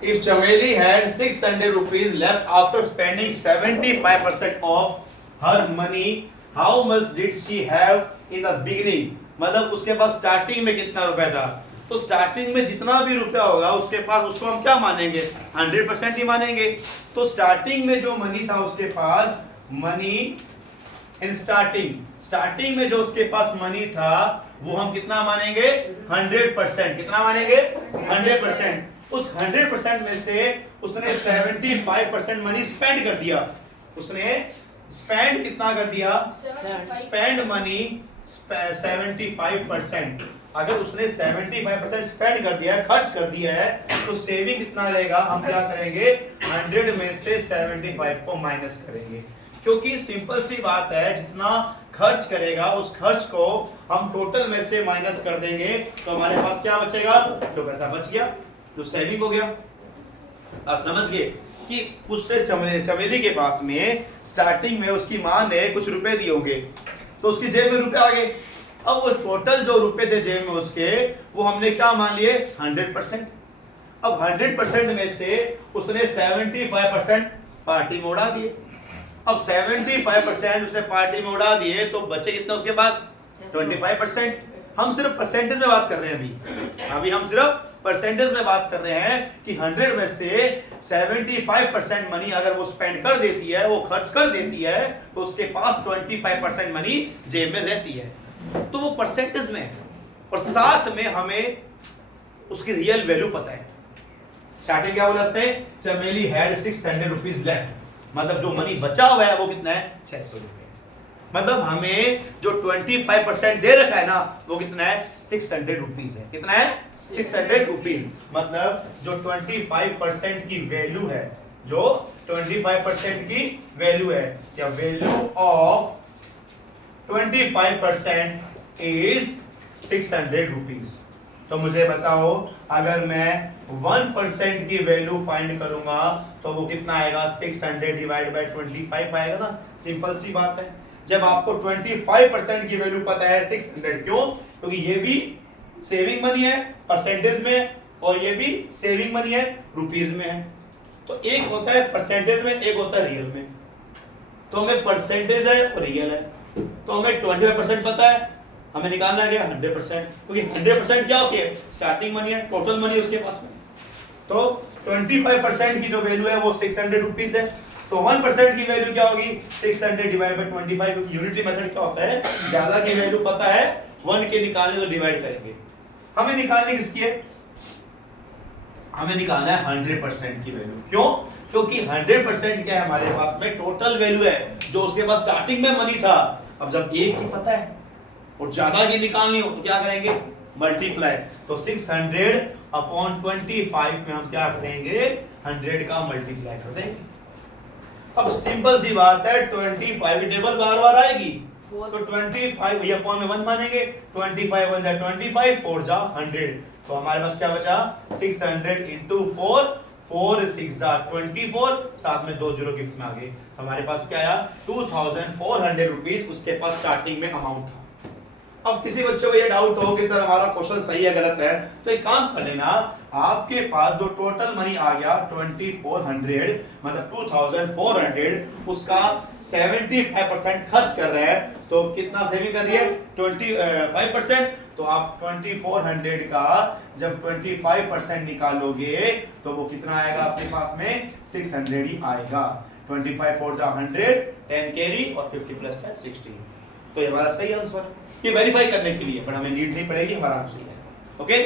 If Chameli had 600 rupees left after spending 75% of her money, how much did she have in the beginning? मतलब उसके पास starting में कितना रुपया था? तो स्टार्टिंग में जितना भी रुपया होगा उसके पास, उसको हम क्या मानेंगे? 100% ही मानेंगे। तो स्टार्टिंग में जो मनी था उसके पास, मनी इन स्टार्टिंग में जो उसके पास मनी था वो हम कितना मानेंगे? 100%। कितना मानेंगे? 100%। उस 100% में से उसने 75% मनी स्पेंड कर दिया। उसने स्पेंड कितना कर दिया? Spend money 75%। अगर उसने 75% स्पेंड कर दिया है, खर्च कर दिया है, तो सेविंग कितना रहेगा? हम क्या करेंगे? 100 में से 75 को माइनस करेंगे। क्योंकि सिंपल सी बात है, जितना खर्च करेगा उस खर्च को हम टोटल में से माइनस कर देंगे, तो हमारे पास क्या बचेगा? जो पैसा बच गया, जो सेविंग हो गया। आप समझ गए कि उससे चमेली के पास में स्टार्टिंग में उसकी मां ने कुछ रुपए दिए होंगे, तो उसकी जेब में रुपए आ गए। अब वो टोटल जो रुपए थे जेब में उसके, वो हमने क्या मान लिए? 100%। अब 100% में से उसने 75% पार्टी में उड़ा दिए। अब 75% उसने पार्टी में उड़ा दिए, तो बचे कितना उसके पास? 25%। हम सिर्फ परसेंटेज में बात कर रहे हैं अभी हम सिर्फ परसेंटेज में बात कर रहे हैं कि 100 में से 75% मनी अगर वो स्पेंड कर देती है, वो खर्च कर देती है, तो उसके पास 25% मनी जेब में रहती है। तो वो परसेंटेज में है, और साथ में हमें उसकी रियल वैल्यू पता है। स्टार्टिंग क्या बोला उसने? चमेली हैड 600 रुपीज लेफ्ट, मतलब जो मनी बचा हुआ है वो कितना है? 600 रुपए। मतलब हमें जो 25% दे रखा है ना, वो कितना है? 600 रुपीज है। कितना है? 600 रुपीज। मतलब जो 25% की वैल्यू है, जो 25% की वैल्यू है, क्या वैल्यू ऑफ 25% इज 600 रुपीज। तो मुझे बताओ, अगर मैं 1% की वैल्यू फाइंड करूंगा तो वो कितना आएगा? 600 डिवाइड बाय 25 आएगा ना। सिंपल सी बात है। जब आपको 25% की वैल्यू पता है 600, क्यों? क्योंकि ये भी सेविंग मनी है परसेंटेज में, और ये भी सेविंग मनी है रुपीज में है। तो एक होता है परसेंटेज में, एक होता है रियल में। तो हमें परसेंटेज है और रियल है, तो हमें 25% पता है, हमें निकालना है 100%, क्योंकि 100% क्या होती है? स्टार्टिंग मनी है, टोटल मनी उसके पास में। तो 25% की जो वैल्यू है वो 600 रुपीज है। तो 1% की वैल्यू क्या होगी? 600 डिवाइड बाय 25। यूनिटरी मेथड क्या होता है? ज्यादा की वैल्यू पता है, 1 के निकालने तो डिवाइड करेंगे। हमें निकालनी किसकी है? हमें निकालना है 100% की वैल्यू। क्यों? क्योंकि 100% क्या है हमारे पास में? टोटल वैल्यू है, जो उसके पास स्टार्टिंग में मनी था। अब जब एक की पता है और ज्यादा की निकालनी हो तो क्या करेंगे? मल्टीप्लाई। तो 600 अपॉन 25 में हम क्या करेंगे? 100 का मल्टीप्लाई कर देंगे। अब सिंपल सी बात है, 25 टेबल बार बार आएगी, तो 25 ये अपॉन में 1 मानेंगे। 25 1 जा 25, 4 जा 100। तो हमारे पास क्या बचा? 600 इंटू 4, 4 6 जा 24, साथ में 2 जीरो गिफ्ट में आ गए। हमारे पास क्या आया? 2400 रुपीज उसके पास स्टार्टिंग में अमाउंट था। अब किसी बच्चे को ये डाउट हो कि सर हमारा क्वेश्चन सही है गलत है, तो एक काम कर लेना, आपके पास जो टोटल मनी आ गया 2400, मतलब 2400, उसका 75% खर्च कर रहे हैं, तो कितना सेविंग कर रही है? 25%। तो आप 2400 का जब 25% निकालोगे तो वो कितना आएगा आपके पास में? 600 ही आएगा। 25 4 जा 100, 10 कैरी और 50 प्लस 10 60। तो ये हमारा सही आंसर है। ये वेरीफाई करने के लिए, पर हमें नीड नहीं पड़ेगी, हमारा आंसर है। ओके।